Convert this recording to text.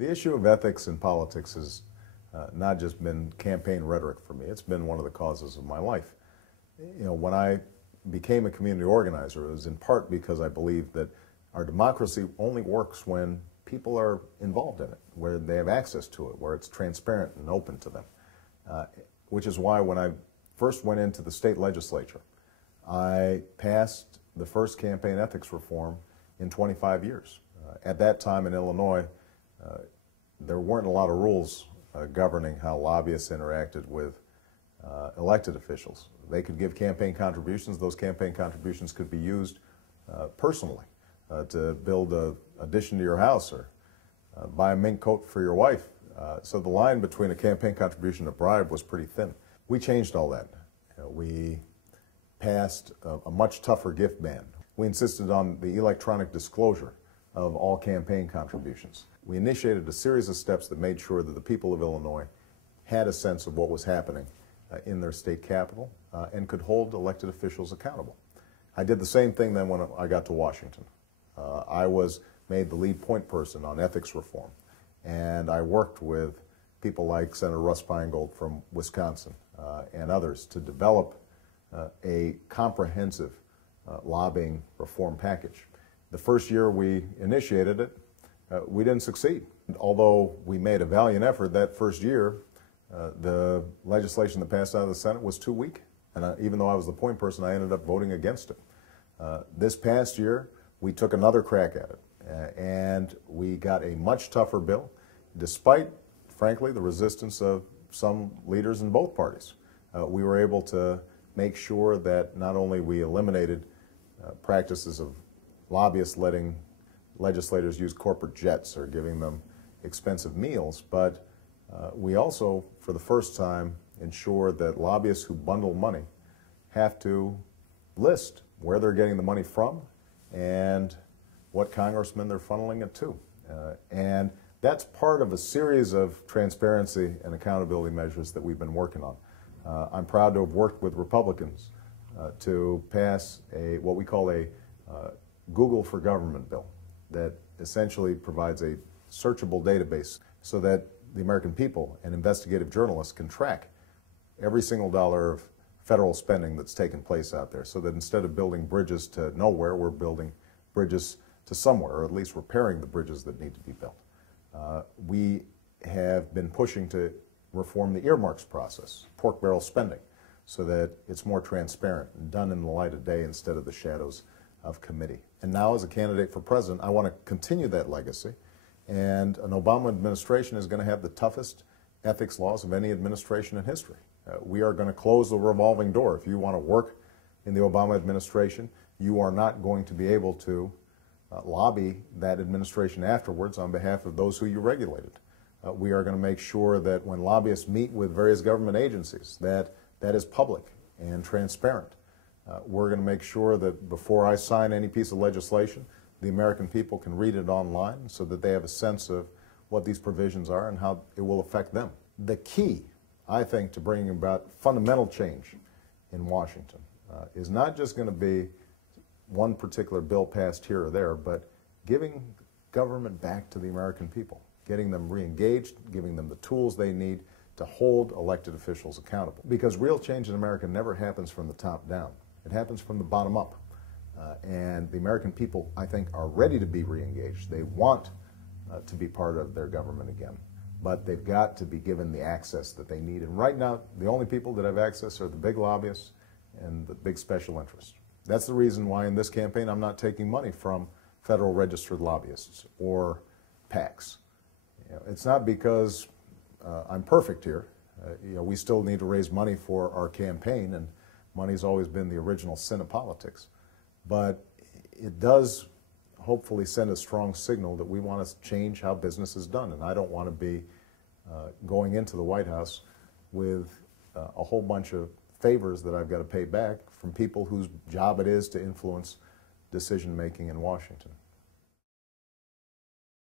The issue of ethics in politics has not just been campaign rhetoric for me. It's been one of the causes of my life. You know, when I became a community organizer, it was in part because I believed that our democracy only works when people are involved in it, where they have access to it, where it's transparent and open to them. Which is why when I first went into the state legislature, I passed the first campaign ethics reform in 25 years. At that time in Illinois, there weren't a lot of rules governing how lobbyists interacted with elected officials. They could give campaign contributions. Those campaign contributions could be used personally to build an addition to your house or buy a mink coat for your wife. So the line between a campaign contribution and a bribe was pretty thin. We changed all that. We passed a much tougher gift ban. We insisted on the electronic disclosure of all campaign contributions. We initiated a series of steps that made sure that the people of Illinois had a sense of what was happening in their state capital and could hold elected officials accountable. I did the same thing then when I got to Washington. I was made the lead point person on ethics reform, and I worked with people like Senator Russ Feingold from Wisconsin and others to develop a comprehensive lobbying reform package. The first year we initiated it, we didn't succeed. Although we made a valiant effort that first year, the legislation that passed out of the Senate was too weak. And even though I was the point person, I ended up voting against it. This past year, we took another crack at it, and we got a much tougher bill, despite, frankly, the resistance of some leaders in both parties. We were able to make sure that not only we eliminated practices of lobbyists letting legislators use corporate jets or giving them expensive meals, but we also, for the first time, ensure that lobbyists who bundle money have to list where they're getting the money from and what congressmen they're funneling it to. And that's part of a series of transparency and accountability measures that we've been working on. I'm proud to have worked with Republicans to pass what we call a Google for Government bill that essentially provides a searchable database so that the American people and investigative journalists can track every single dollar of federal spending that's taken place out there, so that instead of building bridges to nowhere, we're building bridges to somewhere, or at least repairing the bridges that need to be built. We have been pushing to reform the earmarks process, pork barrel spending, so that it's more transparent and done in the light of day instead of the shadows of committee. And now, as a candidate for president, I want to continue that legacy, and an Obama administration is going to have the toughest ethics laws of any administration in history. We are going to close the revolving door. If you want to work in the Obama administration, you are not going to be able to lobby that administration afterwards on behalf of those who you regulated. We are going to make sure that when lobbyists meet with various government agencies, that is public and transparent. We're going to make sure that before I sign any piece of legislation, the American people can read it online so that they have a sense of what these provisions are and how it will affect them. The key, I think, to bringing about fundamental change in Washington is not just going to be one particular bill passed here or there, but giving government back to the American people, getting them re-engaged, giving them the tools they need to hold elected officials accountable. Because real change in America never happens from the top down. It happens from the bottom up. And the American people, I think, are ready to be re-engaged. They want to be part of their government again. But they've got to be given the access that they need. And right now, the only people that have access are the big lobbyists and the big special interests. That's the reason why in this campaign I'm not taking money from federal registered lobbyists or PACs. You know, it's not because I'm perfect here. We still need to raise money for our campaign, and money's always been the original sin of politics. But it does hopefully send a strong signal that we want to change how business is done. And I don't want to be going into the White House with a whole bunch of favors that I've got to pay back from people whose job it is to influence decision-making in Washington.